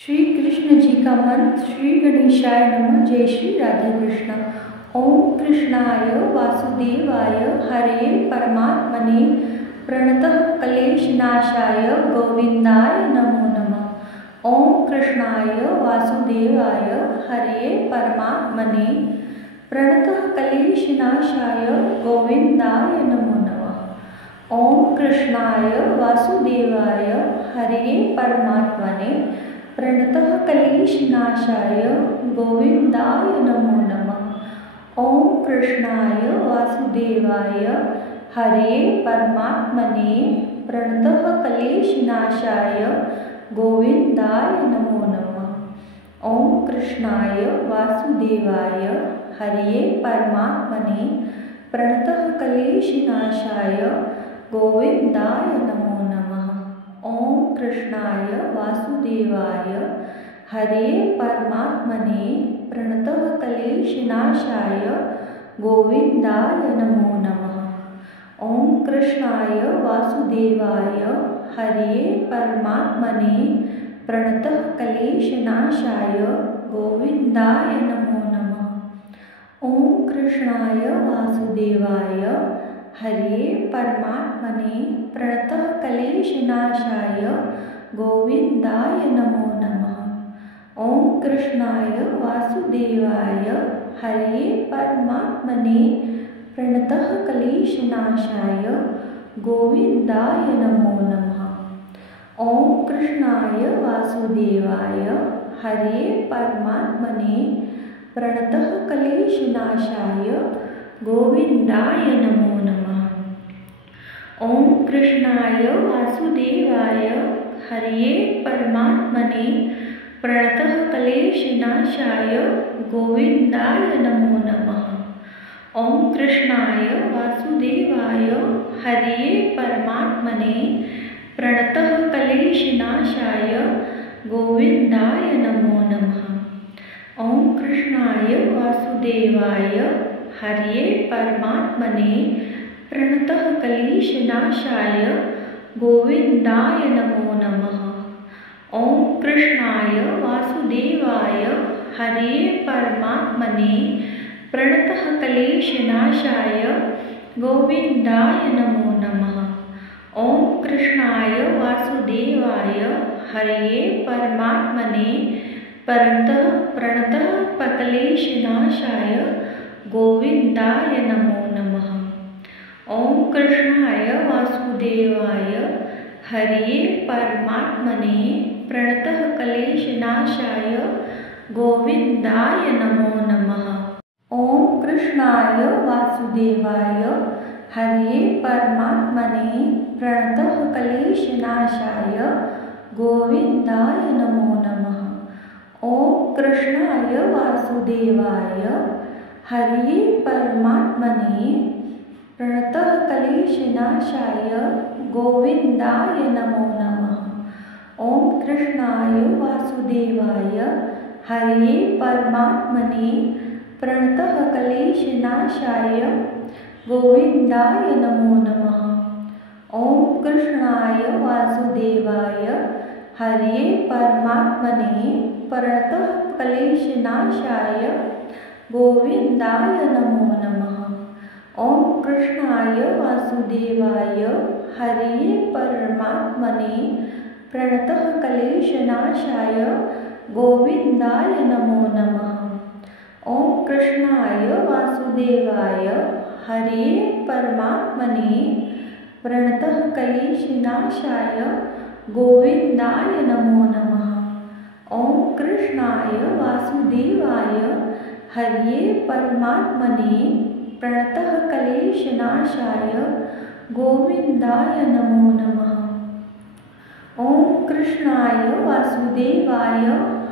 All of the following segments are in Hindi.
श्री कृष्ण जी का मंत्र। श्री गणेशाय नमः। जय श्री राधे कृष्ण। ओम कृष्णाय वासुदेवाय हरे परमात्मने प्रणतः क्लेशनाशाय गोविंदाय नमो नमः। ओम कृष्णाय वासुदेवाय हरे परमात्मने प्रणतः क्लेशनाशाय गोविंदाय नमो नमः। ओम कृष्णाय वासुदेवाय हरे परमात्मने प्रणतः क्लेशनाशाय गोविंदाय नमो नमः। ओम कृष्णाय वासुदेवाय हरे परमात्मने प्रणतः क्लेशनाशाय गोविंदाय नमो नमः। ओम कृष्णाय वासुदेवाय हरे परमात्मने प्रणतः क्लेशनाशाय गोविंदाय नमो नमः। ओम कृष्णाय वासुदेवाय हरे परमात्मने प्रणतः क्लेशनाशाय गोविंदाय नमो नमः। ओम कृष्णाय वासुदेवाय हरे परमात्मने प्रणतः क्लेशनाशाय गोविंदाय नमो नमः। ओम कृष्णाय वासुदेवाय हरे परमात्मने प्रणतः क्लेशनाशाय गोविंदाय नमो नमः। ओम कृष्णाय वासुदेवाय हरे परमात्मने प्रणतः क्लेशनाशाय गोविंदाय नमो नमः। ओम कृष्णाय वासुदेवाय हरे परमात्मने प्रणतः क्लेशनाशाय गोविंदाय नमो नमः। ओम कृष्णाय वासुदेवाय हरे परमात्मने प्रणतः क्लेशनाशाय गोविंदाय नमो नमः। ओम कृष्णाय वासुदेवाय हरे परमात्मने प्रणतः क्लेशनाशाय गोविंदाय नमो नमः। ओम कृष्णाय वासुदेवाय हरे परमात्मने प्रणतः क्लेशनाशाय गोविंदाय नमो नमः। ओम कृष्णाय वासुदेवाय हरे परमात्मने प्रणतः क्लेशनाशाय गोविंदाय नमो नमः। ओम कृष्णाय वासुदेवाय हरे परमात्मने प्रणतः क्लेशनाशाय गोविंदाय नमो नमः। ओम कृष्णाय वासुदेवाय हरे परमात्मने प्रणतः क्लेशनाशाय गोविंदाय नमो नमः। ओम कृष्णाय वासुदेवाय हरे परमात्मने प्रणतः क्लेशनाशाय गोविंदाय नमो नमः। ओम कृष्णाय वासुदेवाय हरे परमात्मने प्रणतः क्लेशनाशाय गोविंदाय नमो नमः। ओम कृष्णाय वासुदेवाय हरे परमात्मने प्रणतः क्लेशनाशाय गोविंदाय नमो नमः। ओम कृष्णाय वासुदेवाय हरे परमात्मने प्रणतः क्लेशनाशाय गोविंदाय नमो नमः। ओम कृष्णाय वासुदेवाय हरे परमात्मने प्रणतः क्लेशनाशाय गोविंदाय नमो नमः। ओम कृष्णाय वासुदेवाय हरे परमात्मने प्रणतः क्लेशनाशाय गोविंदाय नमो नमः। ओम कृष्णाय वासुदेवाय हरे परमात्मने प्रणतः क्लेशनाशाय गोविंदाय नमो नमः। ओम कृष्णाय वासुदेवाय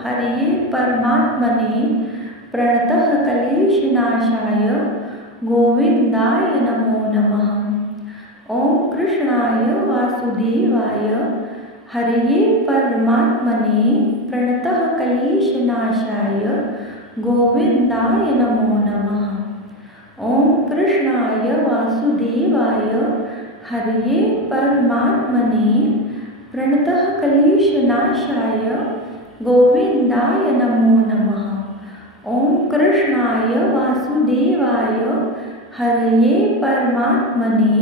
हरे परमात्मने प्रणतः क्लेशनाशाय गोविंदाय नमो नमः। ओम कृष्णाय वासुदेवाय हरे परमात्मने प्रणतः क्लेशनाशाय गोविंदाय नमो नमः। ओम कृष्णाय वासुदेवाय हरे परमात्मने प्रणतः क्लेशनाशाय गोविन्दाय नमो नमः। ॐ कृष्णाय वासुदेवाय हरये परमात्मने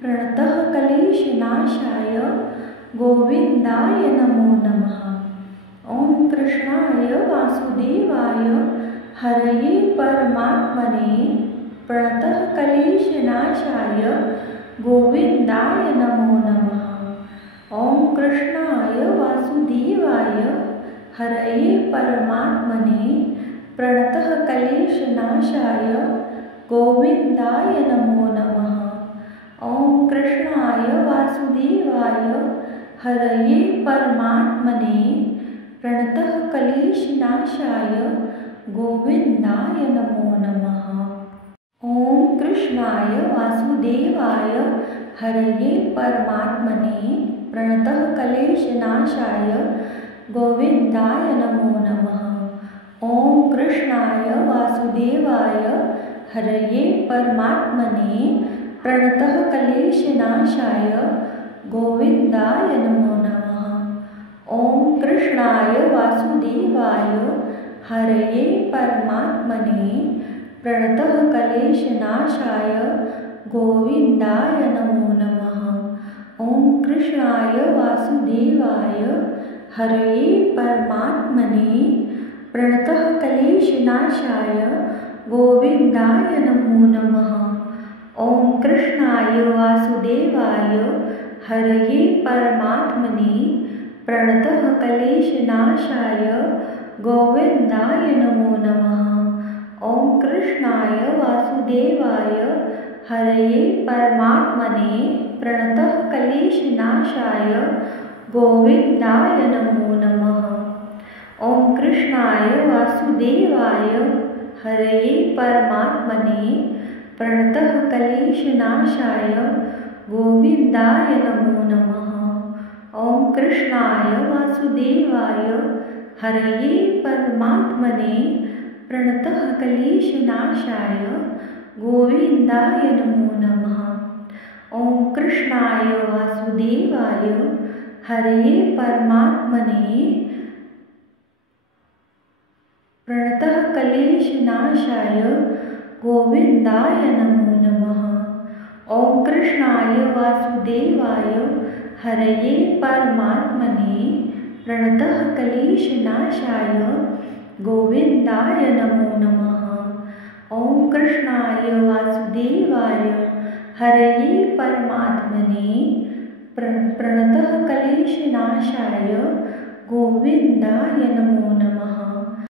प्रणतः क्लेशनाशाय गोविन्दाय नमो नमः। ॐ कृष्णाय वासुदेवाय हरये परमात्मने प्रणतः क्लेशनाशाय गोविन्दाय नमो नमः। ॐ कृष्णाय वासुदेवाय हरये परमात्मने प्रणतः क्लेशनाशाय गोविन्दाय नमो नमः। ॐ कृष्णाय वासुदेवाय हरये परमात्मने प्रणतः क्लेशनाशाय गोविन्दाय नमो नमः। ॐ कृष्णाय वासुदेवाय हरये परमात्मने प्रणतः क्लेशनाशाय गोविन्दाय नमो नमः। ॐ कृष्णाय वासुदेवाय हरये परमात्मने प्रणतः क्लेशनाशाय गोविन्दाय नमो नमः। ॐ कृष्णाय वासुदेवाय हरये परमात्मने प्रणतः क्लेशनाशाय गोविन्दाय नमो नमः। ॐ कृष्णाय वासुदेवाय हरये परमात्मने प्रणतः क्लेशनाशाय गोविन्दाय नमो नमः। ॐ कृष्णाय वासुदेवाय हरये परमात्मने प्रणतः क्लेशनाशाय गोविन्दाय नमो नमः। ॐ कृष्णाय वासुदेवाय हरये परमात्मने प्रणतः क्लेशनाशाय गोविन्दाय नमो नमः। ॐ कृष्णाय वासुदेवाय हरये परमात्मने प्रणतः क्लेशनाशाय गोविन्दाय नमो नमः। ॐ कृष्णाय वासुदेवाय हरये परमात्मने प्रणतः क्लेशनाशाय गोविन्दाय नमो नमः। ॐ कृष्णाय वासुदेवाय हरये परमात्मने प्रणतः क्लेशनाशाय गोविन्दाय नमो नमः। ॐ कृष्णाय वासुदेवाय हरये परमात्मने प्रणतः क्लेशनाशाय गोविन्दाय नमो नमः। ॐ कृष्णाय वासुदेवाय हरये परमात्मने प्रणतः क्लेशनाशाय गोविन्दाय नमो